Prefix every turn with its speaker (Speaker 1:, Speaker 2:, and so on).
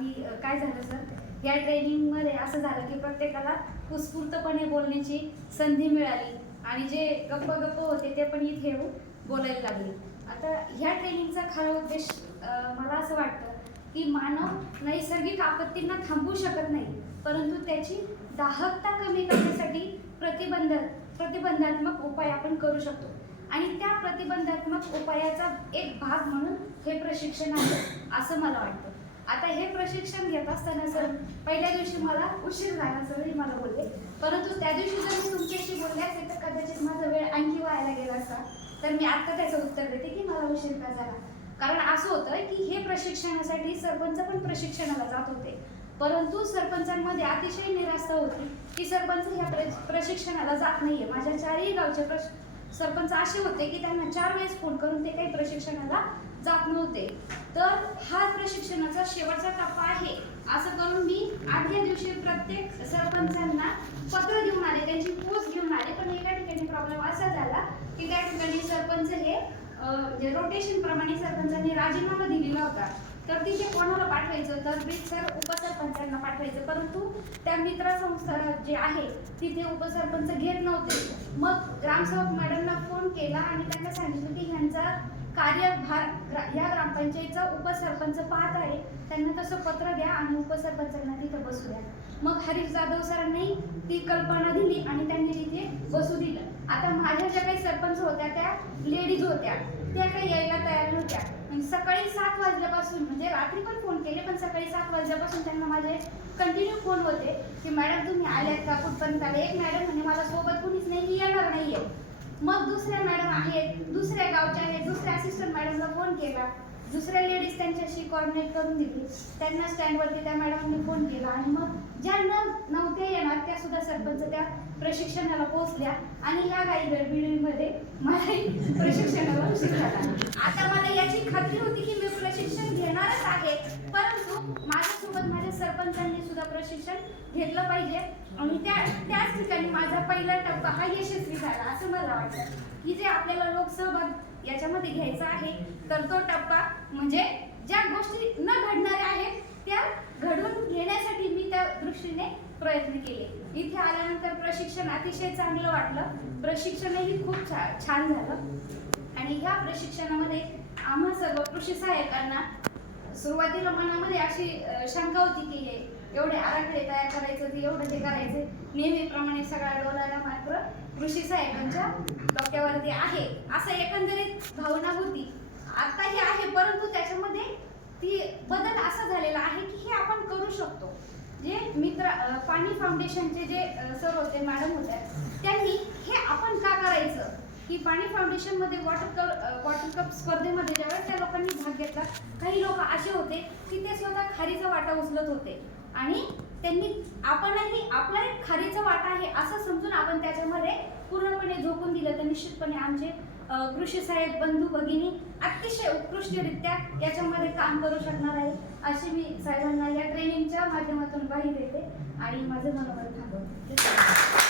Speaker 1: आम्ही काय झालं सर या ट्रेनिंगमध्ये असं झालं की प्रत्येकाला उत्स्फूर्तपणे बोलण्याची संधी मिळाली आणि जे गप्प गप्प होते ते पण इथे येऊन बोलायला लागले. आता ह्या ट्रेनिंगचा खरा उद्देश मला असं वाटतं की मानव नैसर्गिक आपत्तींना थांबवू शकत नाही परंतु त्याची दाहकता कमी करण्यासाठी प्रतिबंध प्रतिबंधात्मक उपाय आपण करू शकतो. आणि त्या प्रतिबंधात्मक उपायाचा एक भाग म्हणून हे प्रशिक्षण आहे असं मला वाटतं. आता हे प्रशिक्षण घेत असताना सर पहिल्या दिवशी मला उशीर झाला सगळी मला बोलले. परंतु त्या दिवशी जर मी तुमच्याशी बोलले असते तर कदाचित माझा वेळ आणखी व्हायला गेला असता. तर मी आत्ता त्याचं उत्तर देते की मला उशीर का झाला. कारण असं होतं की हे प्रशिक्षणासाठी सरपंच पण प्रशिक्षणाला जात होते. परंतु सरपंचांमध्ये अतिशय निराशा होती की सरपंच ह्या प्रशिक्षणाला जात नाहीये. माझ्या चारही गावचे प्रश सरपंच असे होते की त्यांना चार वेळेस फोन करून ते काही प्रशिक्षणाला जात नव्हते. तर हा प्रशिक्षणाचा शेवटचा टप्पा आहे. असं करून मी आठव्या दिवशी प्रत्येक सरपंचांना पत्र देऊन आले त्यांची पोच घेऊन आले. पण एका ठिकाणी प्रॉब्लेम असा झाला की त्या ठिकाणी सरपंच हे म्हणजे रोटेशन प्रमाणे सरपंचांनी राजीनामा दिलेला होता. तर तिथे कोणाला पाठवायचं? तर ब्रीज सर उपसरपंचांना पाठवायचं. परंतु त्या मित्र संस्था जे आहे तिथे उपसरपंच घेत नव्हते. मग ग्रामसेवक मॅडमना फोन केला आणि त्यांना सांगितलं की ह्यांचा कार्यभार ग्रा- या ग्रामपंचायतचा उपसरपंच पाहत आहे. त्यांना तसं पत्र द्या आणि उपसरपंचांना तिथं बसू द्या. मग हरीश जाधव सरांनी ती कल्पना दिली आणि त्यांनी तिथे बसू दिलं. आता माझ्या ज्या काही सरपंच होत्या त्या लेडीज होत्या त्या काही यायला तयार नव्हत्या. म्हणजे सकाळी सात वाजल्यापासून म्हणजे रात्री पण फोन केले पण सकाळी सात वाजल्यापासून त्यांना माझे कंटिन्यू फोन होते की मॅडम तुम्ही आल्यात का? कुठपर्यंत आले? एक मॅडम म्हणे मला सोबत कुणीच नाही येणार येणार आहे मग दुसऱ्या मॅडम आहेत दुसऱ्या गावच्या आहेत दुसऱ्या असिस्टंट मॅडमला फोन केला. दुसऱ्या लेडीज त्यांच्याशी कॉर्डिनेट करून दिली. त्यांना स्टँडवरती त्या मॅडमने फोन केला आणि मग ज्या न नव्हत्या येणार त्या सुद्धा सरपंच त्या प्रशिक्षणाला पोहोचल्या आणि ह्या काही गडबिडीमध्ये मलाही प्रशिक्षणाला उशीर झाला. आता मला याची खात्री होती की मी प्रशिक्षण घेणारच आहे परंतु माझ्यासोबत सरपंचांनी सुद्धा प्रशिक्षण घेतलं पाहिजे. आणि त्या त्याच ठिकाणी माझा पहिला टप्पा हा यशस्वी झाला असं मला वाटतं. की जे आपल्याला लोकसहभाग याच्यामध्ये घ्यायचा आहे तर तो टप्पा म्हणजे ज्या गोष्टी न घडणाऱ्या आहेत त्या घडून घेण्यासाठी मी त्या दृष्टीने प्रयत्न केले. इथे आल्यानंतर प्रशिक्षण अतिशय चांगलं वाटलं. प्रशिक्षणही खूप छान झालं. आणि ह्या प्रशिक्षणामध्ये आम्हा सर्व कृषी सहाय्यकांना सुरुवातीला मनामध्ये अशी शंका होती की हे एवढे आराखडे तयार करायचं ते एवढं ते करायचे. नेहमीप्रमाणे सगळ्या डोलाला मात्र कृषी साहेबांच्या डोक्यावरती आहे. असं एकंदरीत भावना होती. आताही आहे परंतु त्याच्यामध्ये ती बदल असा झालेला आहे की हे आपण करू शकतो. जे मित्र पाणी फाउंडेशनचे जे सर होते मॅडम होत्या त्यांनी हे आपण का करायचं? की पाणी फाउंडेशनमध्ये वॉटर कप वॉटर कप स्पर्धेमध्ये ज्यावेळेस त्या लोकांनी भाग घेतला काही लोक असे होते की ते स्वतः खारीचा वाटा उचलत होते. आणि त्यांनी आपणही आपला एक खारीचा वाटा आहे असं समजून आपण त्याच्यामध्ये पूर्णपणे झोकून दिलं. तर निश्चितपणे आमचे कृषी साहेब बंधू भगिनी अतिशय उत्कृष्टरित्या याच्यामध्ये काम करू शकणार आहे अशी मी साहेबांना या ट्रेनिंगच्या माध्यमातून ग्वाही देते. आणि माझं मनोबल थांबवते.